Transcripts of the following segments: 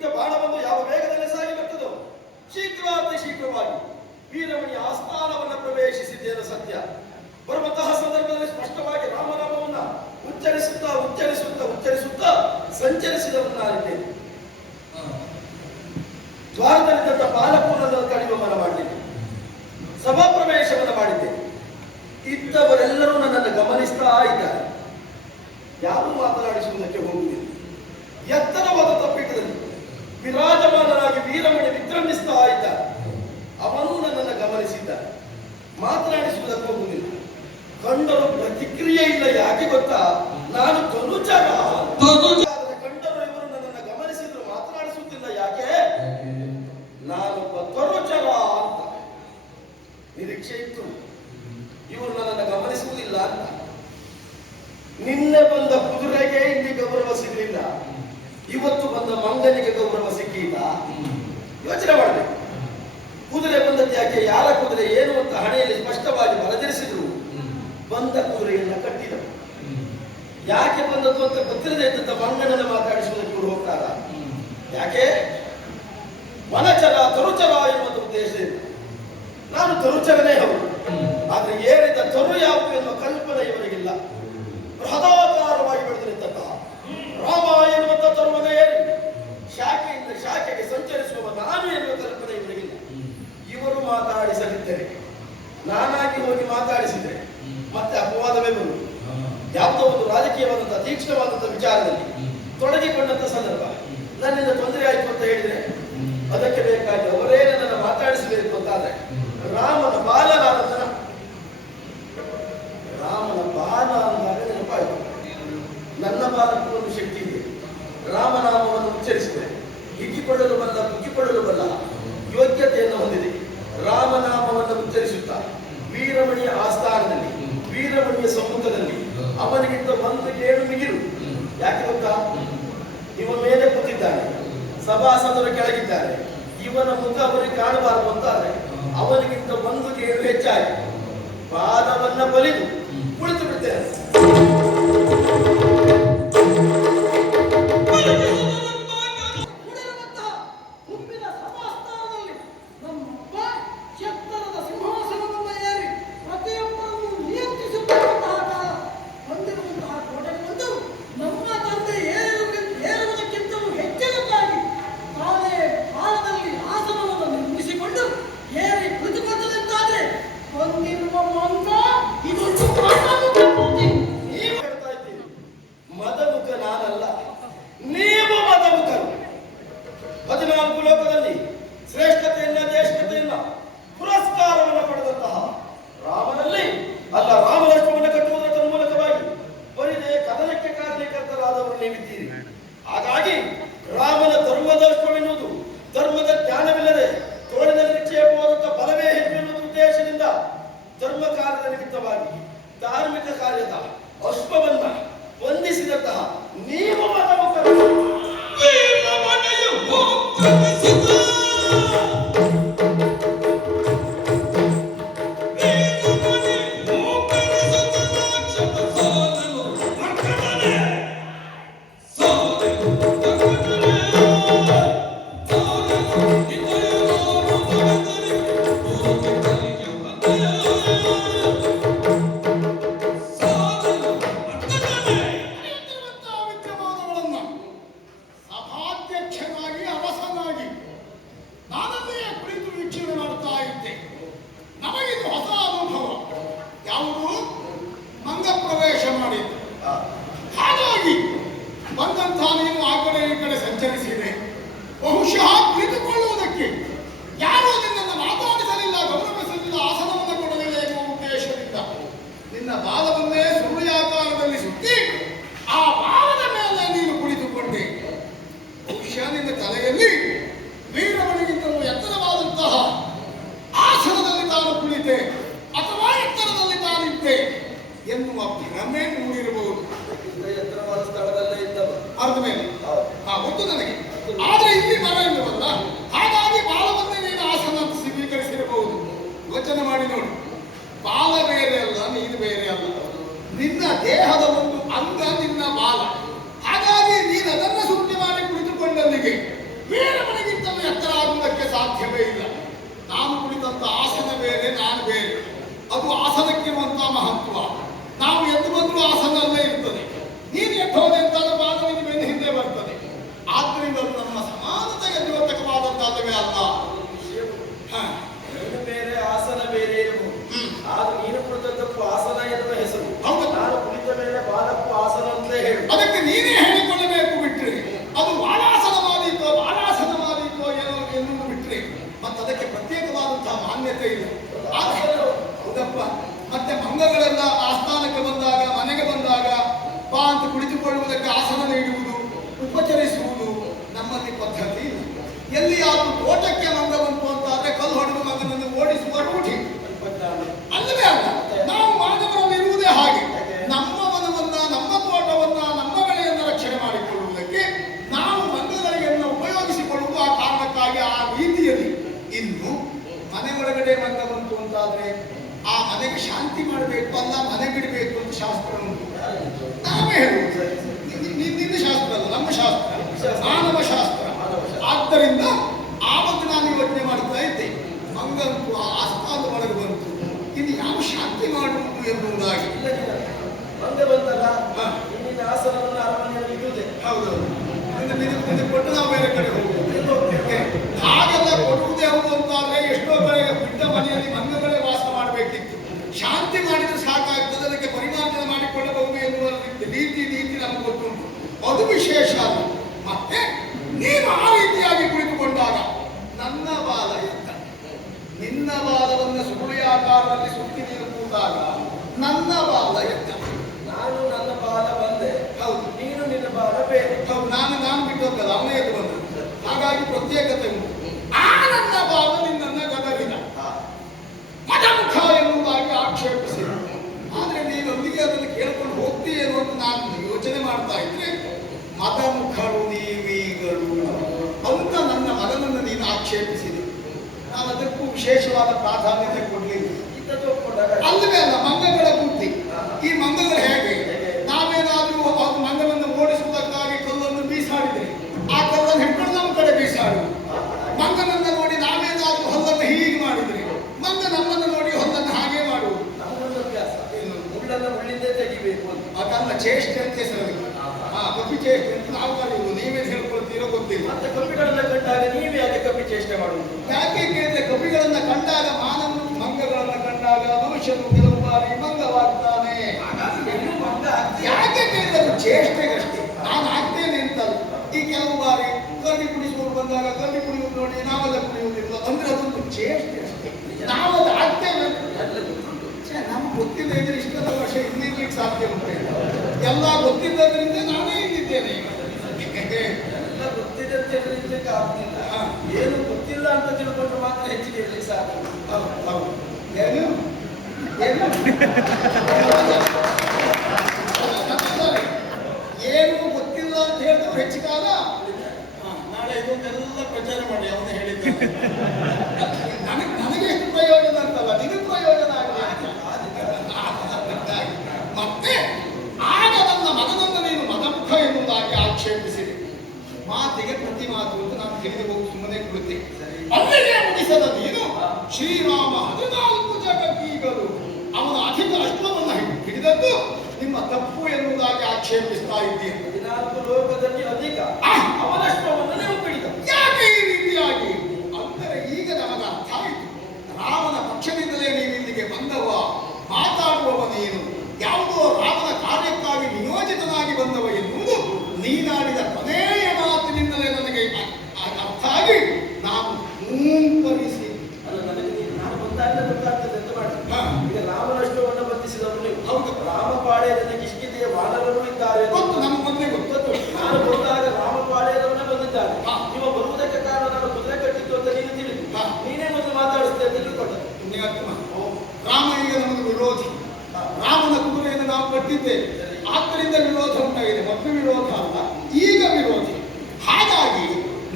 ಬಿಟ್ಟ ಬಾಣವನ್ನು ಯಾವ ವೇಗದಲ್ಲಿ ಸಾಗಿ ಬರ್ತದೋ ಶೀಘ್ರಾತಿ ಶೀಘ್ರವಾಗಿ ವೀರಮಣಿಯ ಆಸ್ಥಾನವನ್ನು ಪ್ರವೇಶಿಸಿದ್ದೇನೆ ಸತ್ಯ. ಬರುವಂತಹ ಸಂದರ್ಭದಲ್ಲಿ ಸ್ಪಷ್ಟವಾಗಿ ರಾಮನಾಮವನ್ನ ಉಚ್ಚರಿಸುತ್ತಾ ಉಚ್ಚರಿಸುತ್ತಾ ಉಚ್ಚರಿಸುತ್ತಾ ಸಂಚರಿಸಿದವನ್ನಾಗಿದ್ದೇನೆ. ದ್ವಾರದಲ್ಲಿದ್ದಂಥ ಬಾಲಕನನ್ನು ಕಡಿಮೆ ಮಾಡಲಿಲ್ಲ, ಸಭಾ ಪ್ರವೇಶವನ್ನು ಮಾಡಿದ್ದೇನೆ. ಇದ್ದವರೆಲ್ಲರೂ ನನ್ನನ್ನು ಗಮನಿಸ್ತಾ ಇದ್ದಾರೆ. ಯಾರು ಮಾತನಾಡಿಸುವುದಕ್ಕೆ ಹೋಗುವುದಿಲ್ಲ. ಎತ್ತರವಾದ ತಪ್ಪಿಟದಲ್ಲಿ ವಿರಾಜಮಾನರಾಗಿ ವೀರಮಣಿ ವಿಜೃಂಭಿಸ್ತಾ ಇದ್ದಾರೆ. ಅವನು ನನ್ನನ್ನು ಗಮನಿಸಿದ್ದಾರೆ. ಮಾತನಾಡಿಸುವುದಕ್ಕೆ ಹೋಗುವುದಿಲ್ಲ. ಕಂಡರು ಪ್ರತಿಕ್ರಿಯೆ ಇಲ್ಲ. ಯಾಕೆ ಗೊತ್ತಾ? ನಾನು ತನುಚರ. ಕಂಡರು ಇವರು ನನ್ನನ್ನು ಗಮನಿಸಿದ್ರು, ಮಾತನಾಡಿಸುತ್ತಿಲ್ಲ. ಯಾಕೆ? ನಾನೊಬ್ಬ ತನುಚರ ಅಂತ ನಿರೀಕ್ಷೆ ಇತ್ತು. ಇವರು ನನ್ನನ್ನು ಗಮನಿಸುವುದಿಲ್ಲ ಅಂತ. ನಿನ್ನೆ ಬಂದ ಕುದುರೆಗೆ ಇಲ್ಲಿ ಗೌರವ ಸಿಗಲಿಲ್ಲ, ಇವತ್ತು ಬಂದ ಮಂಗನಿಗೆ ಗೌರವ ಸಿಕ್ಕಿಲ್ಲ. ಯೋಚನೆ ಮಾಡಬೇಕು. ಕುದುರೆ ಬಂದದ್ದು ಯಾಕೆ, ಯಾರ ಕುದುರೆ ಏನು ಅಂತ ಹಣೆಯಲ್ಲಿ ಸ್ಪಷ್ಟವಾಗಿ ಬರೆದಿರಿಸಿದ್ರು. ಬಂದ ಕುದುರೆಯನ್ನ ಕಟ್ಟಿದರು. ಯಾಕೆ ಬಂದದ್ದು ಅಂತ ಗೊತ್ತಿರದೇ ಇದ್ದಂತ ಮಂಗನನ್ನು ಮಾತಾಡಿಸುವುದಕ್ಕೆ ಇವರು ಹೋಗ್ತಾರ. ಯಾಕೆ? ವನಚರ ತರುಚರ ಎನ್ನುವ ಉದ್ದೇಶದಿಂದ. ನಾನು ತರುಚರನೇ ಹೌದು, ಆದ್ರೆ ಏರಿದ ತರು ಯಾವುದು ಎನ್ನುವ ಕಲ್ಪನೆ ಇವರಿಗಿಲ್ಲ. ಬೃಹದಾಕಾರವಾಗಿ ಬೆಳೆದು ನಿಂತಹ ರಾಮ ಎನ್ನುವಂತ ತರುವನ ಏರಿ ಶಾಖೆಯಿಂದ ಶಾಖೆಗೆ ಸಂಚರಿಸುವ ನಾನು ಎನ್ನುವ ಕಲ್ಪನೆ ಇವರಿಗಿಲ್ಲ. ಇವರು ಮಾತಾಡಿಸಲಿದ್ದರೆ, ನಾನಾಗಿ ಹೋಗಿ ಮಾತಾಡಿಸಿದ್ರೆ ಮತ್ತೆ ಅಪವಾದವೇ ಬರುವುದು. ಯಾವುದೋ ಒಂದು ರಾಜಕೀಯವಾದಂತಹ ತೀಕ್ಷ್ಣವಾದಂತಹ ವಿಚಾರದಲ್ಲಿ ತೊಡಗಿಕೊಂಡಂತ ಸಂದರ್ಭ ನನ್ನಿಂದ ತೊಂದರೆ ಆಯಿತು ಅಂತ ಹೇಳಿದ್ರೆ ಅದಕ್ಕೆ ಬೇಕಾಗಿ ಅವರೇ ನನ್ನನ್ನು ಮಾತಾಡಿಸಬೇಕು ಅಂತಾದ್ರೆ ರಾಮನ ಬಾಲನಾದಂತ ರಾಮನ ಬಾಲ ಅಂದಾಗ ನೆನಪಾಯಿತು. ನನ್ನ ಬಾಲಕ್ಕೂ ಒಂದು ಶಕ್ತಿ ಇದೆ. ರಾಮನಾಮವನ್ನು ಉಚ್ಚರಿಸಿದರೆ ಹಿಗ್ಗಿಕೊಳ್ಳಲು ಬಲ್ಲ ಯೋಗ್ಯತೆಯನ್ನು ಹೊಂದಿದೆ. ರಾಮನಾಮವನ್ನು ಉಚ್ಚರಿಸುತ್ತಾ ವೀರಮಣಿಯ ಆಸ್ಥಾನದಲ್ಲಿ, ವೀರಮಣಿಯ ಸಮ್ಮುಖದಲ್ಲಿ ಅವನಿಗಿಂತ 1 ಗೇಣು ಮಿಗಿಲು. ಯಾಕೆ ಗೊತ್ತಾ? ಇವ ಮೇಲೆ ಕೂತಿದ್ದಾನೆ, ಸಭಾಸದರು ಕೆಳಗಿದ್ದಾರೆ. ಇವನ ಮುಖ ಅವರಿಗೆ ಕಾಣಬಾರದು ಅಂತಾದ್ರೆ ಅವನಿಗಿಂತ 1 ಗೇಣು ಹೆಚ್ಚಾಗಿ ಬಾಲವನ್ನ ಬಲಿದು ಕುಳಿತು ಬಿಡ್ತೇನೆ. ಹಾಗಾಗಿ ರಾಮನ ಧರ್ಮದರ್ಶನವೆನ್ನುವುದು ಧರ್ಮದ ಜ್ಞಾನವಿಲ್ಲದೆ ತೋಳಿನಲ್ಲಿ ನಿಕ್ಷೇಪವಾದಂತಹ ಬಲವೇ ಹೆಚ್ಚು ಎನ್ನುವ ಉದ್ದೇಶದಿಂದ ಧರ್ಮ ಕಾರ್ಯದ ನಿಮಿತ್ತವಾಗಿ ಧಾರ್ಮಿಕ ಕಾರ್ಯದ ಅಶ್ವವನ್ನ ವಂದಿಸಿದಂತಹ ನೀವು ಬಹುಶಃ ಕುಳಿತುಕೊಳ್ಳುವುದಕ್ಕೆ ಯಾರೂ ನಿನ್ನನ್ನು ಮಾತಾಡಿಸಲಿಲ್ಲ, ಗೌರವಿಸಲಿಲ್ಲ, ಆಸನವನ್ನು ಕೊಡಲಿಲ್ಲ ಎನ್ನುವ ಉದ್ದೇಶದಿಂದ ನಿನ್ನ ಬಾಲವನ್ನೇ ಸುರುಳಿಯಾಕಾರದಲ್ಲಿ ಸುತ್ತಿ ಆ ಬಾಲದ ಮೇಲೆ ನೀನು ಕುಳಿತುಕೊಂಡೆ. ಬಹುಶಃ ನಿನ್ನ ತಲೆಯಲ್ಲಿ ವೀರಮಣಿಗಿಂತಲೂ ಎತ್ತರವಾದಂತಹ ಆಸನದಲ್ಲಿ ತಾನು ಕುಳಿತೆ ಅಥವಾ ಎತ್ತರದಲ್ಲಿ ತಾನಿದ್ದೆ ಎನ್ನುವ ಭ್ರಮೆ ಮೂಡಿರಬಹುದು. ಎತ್ತರವಾದ ಸ್ಥಳದಲ್ಲೇ ಇದ್ದವ ಅರ್ಧ ಮೇಲೆ ಗೊತ್ತು ನನಗೆ. ಆದ್ರೆ ಇಲ್ಲಿ ಮರ ಇಲ್ಲವಲ್ಲ, ಹಾಗಾಗಿ ಬಾಲವನ್ನೇ ನೀನು ಆಸನ ಸ್ವೀಕರಿಸಿರಬಹುದು. ಯೋಚನೆ ಮಾಡಿ ನೋಡಿ, ಬಾಲ ಬೇರೆ ಅಲ್ಲ, ನೀನು ಬೇರೆ ಅಲ್ಲ. ನಿನ್ನ ದೇಹದ ಒಂದು ಅಂಗ ನಿನ್ನ ಬಾಲ. ಹಾಗಾಗಿ ನೀನು ಅದನ್ನು ಸೂಕ್ಷ್ಮ ಮಾಡಿ ಕುಳಿತುಕೊಂಡಲ್ಲಿಗೆ ಕೆಳಗಡೆ ಮಂಗ ಬಂತು ಅಂತಾದ್ರೆ ಆ ಮನೆಗೆ ಶಾಂತಿ ಮಾಡಬೇಕು ಅಲ್ಲ ಮನೆ ಬಿಡಬೇಕು ಅಂತ ಶಾಸ್ತ್ರ ಉಂಟು. ನಾವೇ ಹೇಳುವುದು ನಿನ್ನ ಶಾಸ್ತ್ರ ಅಲ್ಲ, ನಮ್ಮ ಶಾಸ್ತ್ರ, ಮಾನವ ಶಾಸ್ತ್ರ. ಆದ್ದರಿಂದ ಆವಾಗ ನಾನು ಯೋಚನೆ ಮಾಡ್ತಾ ಇದ್ದೆ, ಮಂಗಂತೂ ಆ ಆಸ್ಥಾನದ ಒಳಗೆ ಬಂತು, ಇನ್ನು ಯಾವ ಶಾಂತಿ ಮಾಡುವುದು ಎಂಬುದಾಗಿ. ಮಂಗ ಬಂತಲ್ಲ, ನಿನ್ನ ಆಸನವನ್ನು ಅರಮನೆಯಲ್ಲಿ ಇಡುವುದೇ. ಹೌದು, ಮುಂದೆ ಕೊಟ್ಟು ನಾವು ಬೇರೆ ಕಡೆ ಹೋಗುವುದು. ಹಾಗೆಲ್ಲ ಕೊಡುವುದೇ ಹೌದು ಅಂತಾದ್ರೆ ಎಷ್ಟೋ ಕಡೆ ಬಿಟ್ಟ ಮನೆಯಲ್ಲಿ ಮಂಗಗಳೇ ವಾಸ ಮಾಡಬೇಕಿತ್ತು. ಶಾಂತಿ ಮಾಡಿದ್ರೆ ಸಾಕಾಗ್ತದೆ, ಅದಕ್ಕೆ ಪರಿಮಾರ್ಜನೆ ಮಾಡಿಕೊಳ್ಳಬಹುದು ಎನ್ನುವ ರೀತಿ ನಮಗೆ ಗೊತ್ತುಂಟು. ಅದು ವಿಶೇಷ ಅಲ್ಲ. ಮತ್ತೆ ನೀನು ಆ ರೀತಿಯಾಗಿ ಕುಳಿತುಕೊಂಡಾಗ ನನ್ನ ಬಾಲ ಎಂತ, ನಿನ್ನ ಬಾಲವನ್ನು ಸುರುಳಿ ಆಕಾರದಲ್ಲಿ ಸುತ್ತಿ ನೀನು ಕೂತಾಗ ನನ್ನ ಬಾಲ ಎಂತ. ನಾನು ನನ್ನ ಬಾಲ ಬಂದೆ, ಹೌದು, ನೀನು ನಿನ್ನ ಬಾಲ ಬೇರೆ. ಹೌದು, ನಾನು ಬಿಟ್ಟು ಹೋಗಲ್ಲ, ಅವನೇ ಎದ್ದು ಬಂದ. ಹಾಗಾಗಿ ಪ್ರತ್ಯೇಕತೆ ಉಂಟು. ಆ ನನ್ನ ಬಾಲ ನಿನ್ನನ್ನ ಗದರಿನ ಮದಮುಖ ಎನ್ನುವುದಾಗಿ ಆಕ್ಷೇಪಿಸಿ, ಆದ್ರೆ ನೀನೊಂದಿಗೆ ಅದನ್ನು ಕೇಳ್ಕೊಂಡು ಹೋಗ್ತೀಯೇನೋ ಅಂತ ನಾನು ಯೋಚನೆ ಮಾಡ್ತಾ ಇದ್ರೆ, ಮದಮುಖರು ನೀವೀಗರು ಅಂತ ನನ್ನ ಮಗನನ್ನು ನೀನು ಆಕ್ಷೇಪಿಸಿದೆ. ನಾನು ಅದಕ್ಕೂ ವಿಶೇಷವಾದ ಪ್ರಾಧಾನ್ಯತೆ ಕೊಡಲಿಲ್ಲ. ಅಲ್ಲವೇ ಅಲ್ಲ, ಮಂಗಗಳ ಬುದ್ಧಿ. ಈ ಮಂಗಗಳು ಹೇಗೆ, ನಾವೇನಾದ್ರೂ ಮಂಗನನ್ನು ಓಡಿಸುವುದಕ್ಕಾಗಿ ಕಲ್ಲನ್ನು ಬೀಸಾಡಿದ್ರೆ ಆ ಕಲ್ಲನ್ನು ಹಿಡ್ಕೊಂಡು ನಮ್ಮ ಕಡೆ ಬೀಸಾಡುವುದು. ಮಂಗನನ್ನು ನೋಡಿ ನಾವೇನಾದ್ರೂ ಹೊಲ್ಲನ್ನು ಹೀಗೆ ಮಾಡಿದ್ರೆ ಮಂಗ ನಮ್ಮನ್ನು ನೋಡಿ ಹೊಲ್ಲನ್ನು ಹಾಗೆ ಮಾಡುವುದು. ನಮ್ಮೊಂದು ಅಭ್ಯಾಸ, ಮುಳ್ಳನ್ನು ಮುಳ್ಳಿಂದೇ ತೆಗಿಬೇಕು ಅಂತ. ಅದನ್ನ ಚೇಷ್ಟೆ ಅಂತ ಹೆಸರು. ಕಪ್ಪಿ ಚೇಷ್ಟೆ ಅಂತ ನಾವು ಮಾಡುವುದು. ನೀವೇನು ಹೇಳ್ಕೊಳ್ತೀರೋ ಗೊತ್ತಿಲ್ಲ. ಮತ್ತೆ ಕಪಿಗಳನ್ನ ಕಂಡಾಗ ನೀವೇ ಯಾಕೆ ಕಪಿ ಚೇಷ್ಟೆ ಮಾಡುವುದು? ಯಾಕೆ ಕೇಳಿದ್ರೆ, ಕಪಿಗಳನ್ನ ಕಂಡಾಗ ಮಾನವನು, ಮಂಗಗಳನ್ನ ಕಂಡಾಗ ಮನುಷ್ಯನು ಕೆಲವು ಬಾರಿ ಮಂಗವಾಗ್ತಾನೆ. ಯಾಕೆ ಕೇಳಿದ್ರೆ ಅದು ಚೇಷ್ಟೆಗಷ್ಟೇ, ನಾನು ಆಗ್ತೇನೆ ಅಂತಲ್ಲ. ಈ ಕೆಲವು ಬಾರಿ ಕರಡಿ ಕುಡಿಸುವರು ಬಂದಾಗ ಕರಡಿ ಕುಡಿಯುವುದು ನೋಡಿ ನಾವಲ್ಲ ಕುಡಿಯುವುದಿಲ್ಲ ಅಂದ್ರೆ ಅದೊಂದು ಚೇಷ್ಟೆ ಅಷ್ಟೇ. ನಾವದು ಆಗ್ತೇವೆ ನಮ್ಗೆ ಗೊತ್ತಿಲ್ಲ ಇದ್ರೆ ಇಷ್ಟದ ವರ್ಷ ಇನ್ನಿರ್ಲಿಕ್ಕೆ ಸಾಧ್ಯ ಉಂಟು. ಎಲ್ಲ ಗೊತ್ತಿದ್ದರಿಂದ ನಾನೇ ಇಲ್ಲಿದ್ದೇನೆ. ಎಲ್ಲ ಗೊತ್ತಿದೆ ಅಂತ ಹೇಳಿರ್ಲಿಕ್ಕೆ ಆಗ್ತಿಲ್ಲ. ಏನು ಗೊತ್ತಿಲ್ಲ ಅಂತ ತಿಳ್ಕೊಂಡ್ರೆ ಮಾತ್ರ ಹೆಚ್ಚಿಗೆ ಇರ್ಲಿಕ್ಕೆ ಸಾಧ್ಯ. ಹೌದು, ಏನು ಏನು ಗೊತ್ತಿಲ್ಲ ಅಂತ ಹೇಳಿದ್ರು ಹೆಚ್ಚು ಕಾಲ. ನಾಳೆ ಇದೊಂದೆಲ್ಲ ಪ್ರಚಾರ ಮಾಡಿ ಅವನು ಹೇಳಿದ್ದಾನೆ. ನನಗೆ ಎಷ್ಟು ಪ್ರಯೋಜನ ಅಂತಲ್ಲ, ನಿನಗೆ ಪ್ರಯೋಜನ ಆಗಲಿ. ಮತ್ತೆ ಆಗ ನನ್ನ ಮಗನನ್ನು ನೀನು ಮದಮುಖ ಎನ್ನುವುದಾಗಿ ಆಕ್ಷೇಪಿಸಿದೆ. ಮಾತಿಗೆ ಪ್ರತಿ ಮಾತು ಅಂತ ನಾನು ತಿಳಿದು ಹೋಗಿ ಸುಮ್ಮನೆ ಕುಳಿತೆ. ಅಲ್ಲಿಗೆ ಮುಗಿಸದ ನೀನು ಶ್ರೀರಾಮ 14 ಜಗಕ್ಕೀಗಲು ಅವನ ಅಧಿಕ ಅಶ್ವವನ್ನು ಹಿಡಿದದ್ದು ನಿಮ್ಮ ತಪ್ಪು ಎನ್ನುವುದಾಗಿ ಆಕ್ಷೇಪಿಸ್ತಾ ಇದ್ದೀಯ. 14 ಲೋಕದಲ್ಲಿ ಅಧಿಕ ಅವನ ಅಶ್ವವನ್ನು ನೀವು ಬಿಡಿದ. ಯಾಕೆ ಈ ರೀತಿಯಾಗಿ ಅಂದರೆ ಈಗ ನಮಗೆ ಅರ್ಥ ಆಯಿತು. ರಾಮನ ಪಕ್ಷದಿಂದಲೇ ನೀವು ಇಲ್ಲಿಗೆ ಬಂದವ, ಮಾತಾಡುವವ ನೀನು, ಯಾವುದೋ ರಾಮನ ಕಾರ್ಯಕ್ಕಾಗಿ ನಿಯೋಜಿತನಾಗಿ ಬಂದವ ಎನ್ನುವುದು ನೀನಾಡಿದ ಕೊನೆಯ ಮಾತಿನಿಂದಲೇ ನನಗೆ ಅರ್ಥ ಆಗಿ ನಾನು ಮೂಂಕರಿಸಿ. ಅಲ್ಲ, ನನಗೆ ನಾನು ಬಂದಾಗಲೇ ಗೊತ್ತಾಗ್ತದೆ ಅಂತ ಮಾಡಿ. ಈಗ ರಾಮನಷ್ಟವನ್ನು ಬಂಧಿಸಿದವರು ನೀವು. ಹೌದು, ರಾಮಪಾಳ್ಯದಲ್ಲಿ ಕಿಷ್ಕಿಂಧೆಯ ವಾನರರು ಇದ್ದಾರೆ ಗೊತ್ತು, ನಮ್ಗೆ ಮೊದಲೇ ಗೊತ್ತು. ನಾನು ಬಂದಾಗ ರಾಮಪಾಳ್ಯದವನೇ ಬಂದಿದ್ದಾರೆ. ನೀವು ಬರುವುದಕ್ಕೆ ಕಾರಣ ನಾನು ಕುದುರೆ ಕಟ್ಟಿದ್ದು ಅಂತ ನೀನು ತಿಳಿದು ನೀನೇ ಮೊದಲು ಮಾತಾಡಿಸ್ತೇ ಅಂತ ತಿಳ್ಕೊಂಡೆ. ರಾಮ ಈಗ ನಮಗೆ ವಿರೋಧಿ. ರಾಮನ ಕುದುರೆಯನ್ನು ನಾವು ಕಟ್ಟಿದ್ದೇವೆ, ಆದ್ದರಿಂದ ವಿರೋಧ ಉಂಟಾಗಿದೆ. ಮೊದಲು ವಿರೋಧ ಅಲ್ಲ, ಈಗ ವಿರೋಧಿ. ಹಾಗಾಗಿ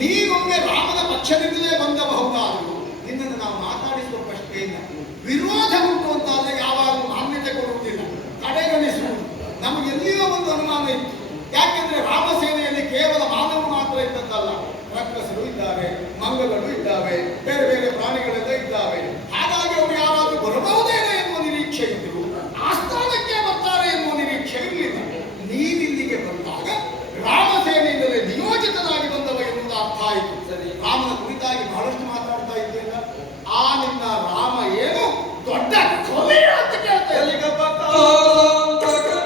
ನೀನೊಮ್ಮೆ ರಾಮನ ಪಕ್ಷದಿಂದಲೇ ಬಂದಬಹುದಾದರೂ ನಿನ್ನನ್ನು ನಾವು ಮಾತಾಡಿಸುವ ಪ್ರಶ್ನೆ ಇಲ್ಲ. ವಿರೋಧ ಉಂಟು ಅಂತಾದ್ರೆ ಯಾವಾಗಲೂ ಮಾನ್ಯತೆ ಕೊಡುವುದಿಲ್ಲ, ಕಡೆಗಣಿಸುವುದು. ನಮಗೆ ಎಲ್ಲಿಯೋ ಒಂದು ಅನುಮಾನ ಇತ್ತು. ಯಾಕೆಂದ್ರೆ